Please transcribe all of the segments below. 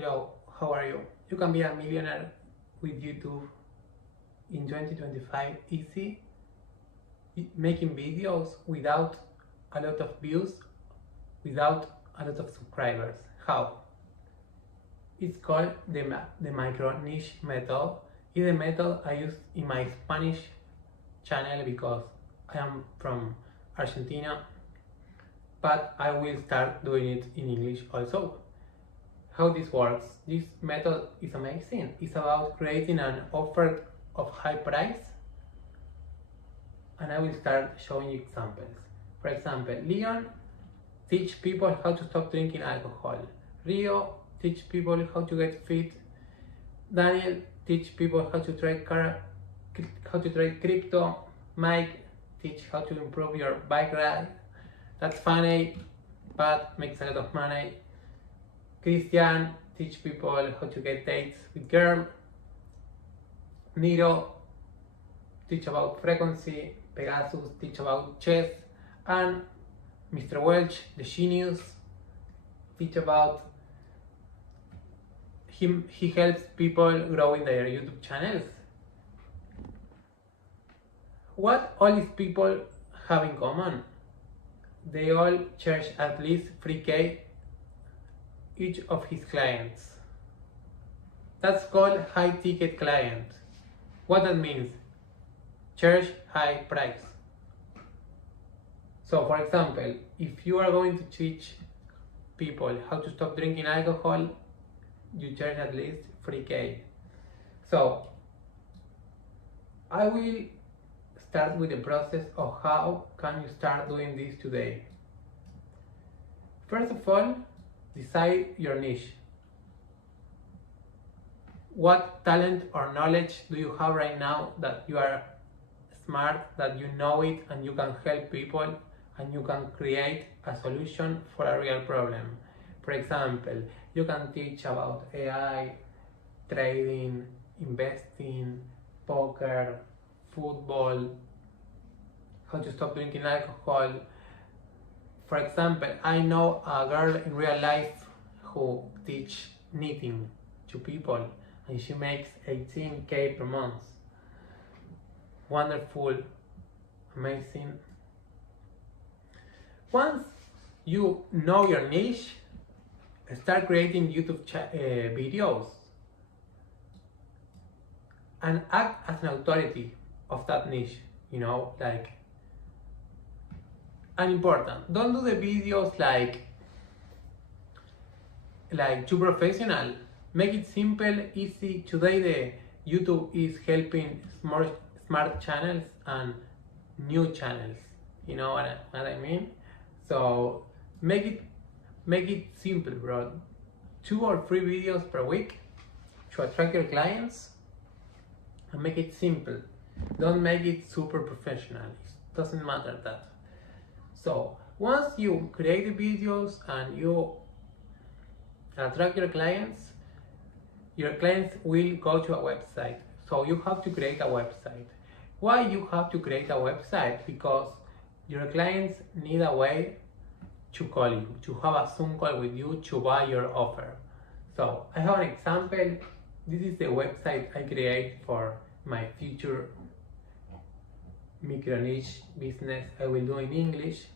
Hello, how are you? You can be a millionaire with YouTube in 2025 easy, making videos without a lot of views, without a lot of subscribers. How? It's called the micro niche method. It's the method I use in my Spanish channel because I am from Argentina, but I will start doing it in English also. How this works? This method is amazing. It's about creating an offer of high price, and I will start showing you examples. For example, Leon teach people how to stop drinking alcohol. Rio teach people how to get fit. Daniel teach people how to trade crypto. Mike teach how to improve your bike ride. That's funny, but makes a lot of money. Christian teach people how to get dates with girl. Nero teach about frequency. Pegasus teach about chess. And Mr. Welch, the genius, teach about him. He helps people growing their YouTube channels. What all these people have in common? They all charge at least 3K each of his clients. That's called high ticket client. What that means? Charge high price. So for example, if you are going to teach people how to stop drinking alcohol, you charge at least 3K. So I will start with the process of how can you start doing this today. First of all, decide your niche. What talent or knowledge do you have right now that you are smart, that you know it and you can help people and you can create a solution for a real problem? For example, you can teach about AI, trading, investing, poker, football, how to stop drinking alcohol. For example, I know a girl in real life who teach knitting to people and she makes 18K per month. Wonderful, amazing. Once you know your niche, start creating YouTube videos and act as an authority of that niche, and important, don't do the videos like too professional. Make it simple, easy. Today the YouTube is helping smart channels and new channels. You know what I mean? So make it simple, bro. 2 or 3 videos per week to attract your clients, and make it simple. Don't make it super professional. It doesn't matter that. So once you create the videos and you attract your clients will go to a website. So you have to create a website. Why you have to create a website? Because your clients need a way to call you, to have a Zoom call with you to buy your offer. So I have an example. This is the website I create for my future micro niche business I will do in English.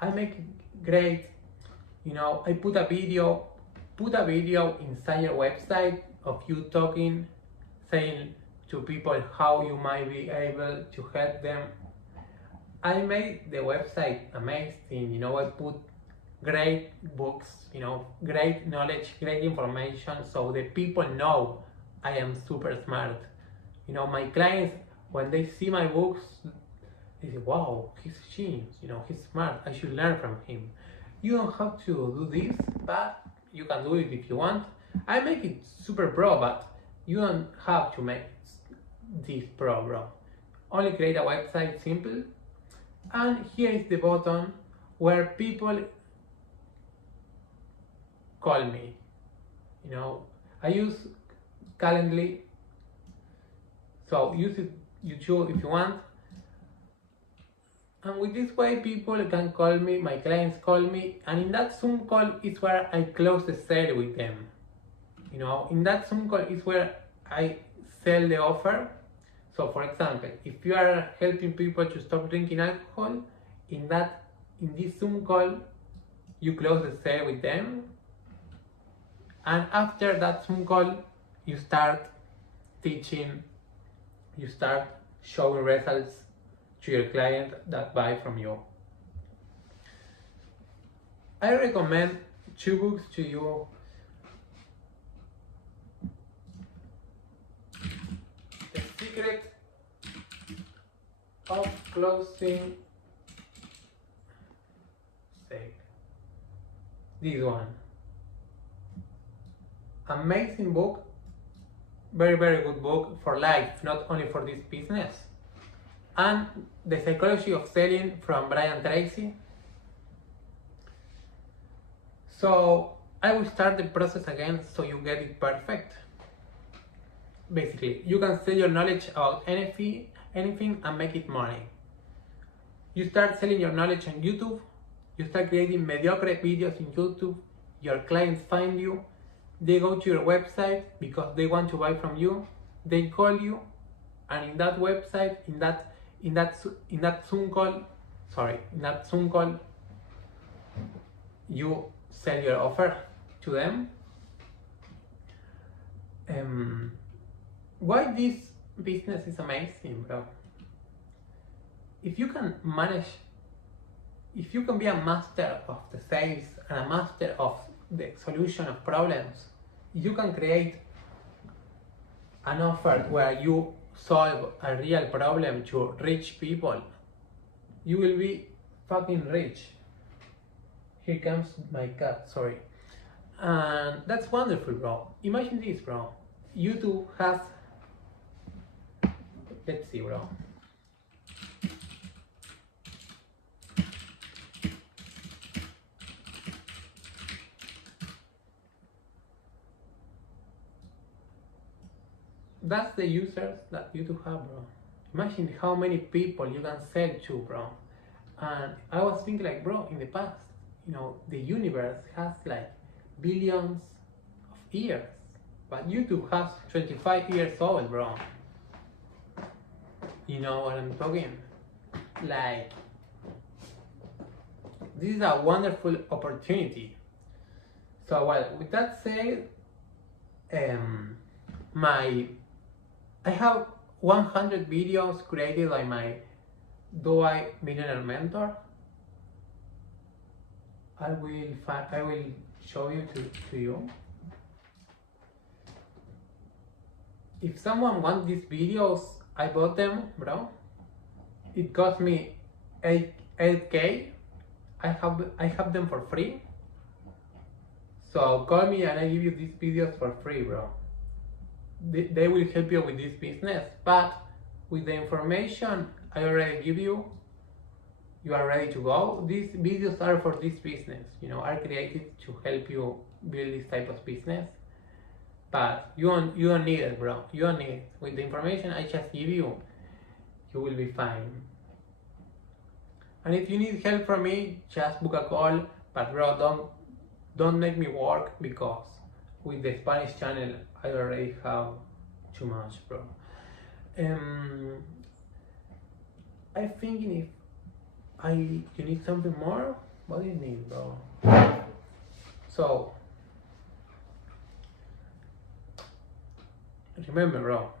I make it great, I put a video inside your website of you talking, saying to people how you might be able to help them. I made the website amazing, I put great books, great knowledge, great information, so the people know I am super smart. My clients, when they see my books, they say, wow, he's a genius, he's smart, I should learn from him. You don't have to do this, but you can do it if you want. I make it super pro, but you don't have to make this pro, bro. Only create a website, simple. And here is the button where people call me. I use Calendly, so use it YouTube if you want. And with this way, people can call me, my clients call me, and in that Zoom call is where I close the sale with them. You know, in that Zoom call is where I sell the offer. So for example, if you are helping people to stop drinking alcohol, in this Zoom call, you close the sale with them. And after that Zoom call, you start teaching, you start showing results to your client that buy from you. I recommend 2 books to you. The Secret of Closing Sale. This one. Amazing book. Very, very good book for life, not only for this business. And The Psychology of Selling from Brian Tracy. So I will start the process again so you get it perfect. Basically, you can sell your knowledge about anything and make it money. You start selling your knowledge on YouTube. You start creating mediocre videos in YouTube. Your clients find you. They go to your website because they want to buy from you. They call you, and in that website, in that Zoom call, you sell your offer to them. Why this business is amazing, bro? If you can be a master of the sales and a master of the solution of problems, you can create an offer where you solve a real problem to rich people. You will be fucking rich. Here comes my cat, sorry. And that's wonderful, bro. Imagine this, bro. YouTube has, let's see, bro. That's the users that YouTube have, bro. Imagine how many people you can sell to, bro. And I was thinking like, bro, in the past, you know, the universe has like billions of years, but YouTube has 25 years old, bro. You know what I'm talking? Like, this is a wonderful opportunity. So, well, with that said, I have 100 videos created by my Do I Millionaire mentor. I will show you to you. If someone wants these videos, I bought them, bro. It cost me 8K. I have them for free. So call me and I give you these videos for free, bro. They will help you with this business, but with the information I already give you, you are ready to go. These videos are for this business, you know, are created to help you build this type of business. But you don't need it, bro. You don't need it. With the information I just give you, you will be fine. And if you need help from me, just book a call. But bro, don't make me work, because with the Spanish channel I already have too much, bro. I'm thinking if you need something more. What do you need, bro? So remember, bro,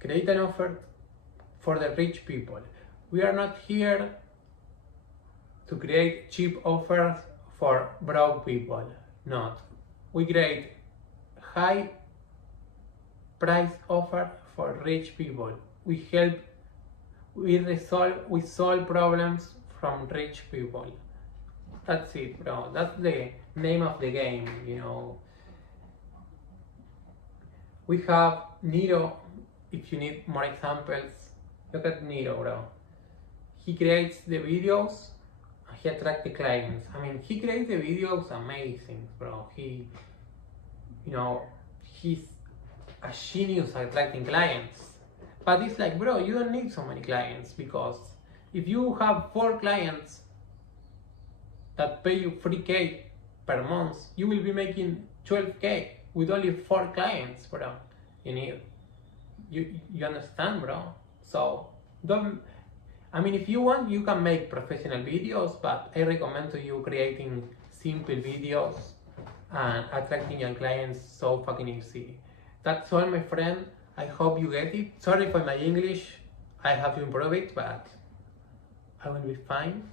create an offer for the rich people. We are not here to create cheap offers for broke people. Not. We create high price offer for rich people. We solve problems from rich people. That's it, bro. That's the name of the game, you know. We have Nero. If you need more examples, look at Nero, bro. He creates the videos, he attracts the clients. I mean, he creates the videos amazing, bro. He's a genius at attracting clients. But it's like, bro, you don't need so many clients, because If you have 4 clients that pay you 3K per month, you will be making 12K with only 4 clients, bro. You understand, bro? So don't, I mean, if you want, you can make professional videos, but I recommend to you creating simple videos and attracting your clients so fucking easy. That's all, my friend. I hope you get it. Sorry for my English. I have to improve it, but I will be fine.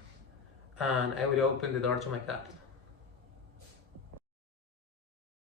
And I will open the door to my cat.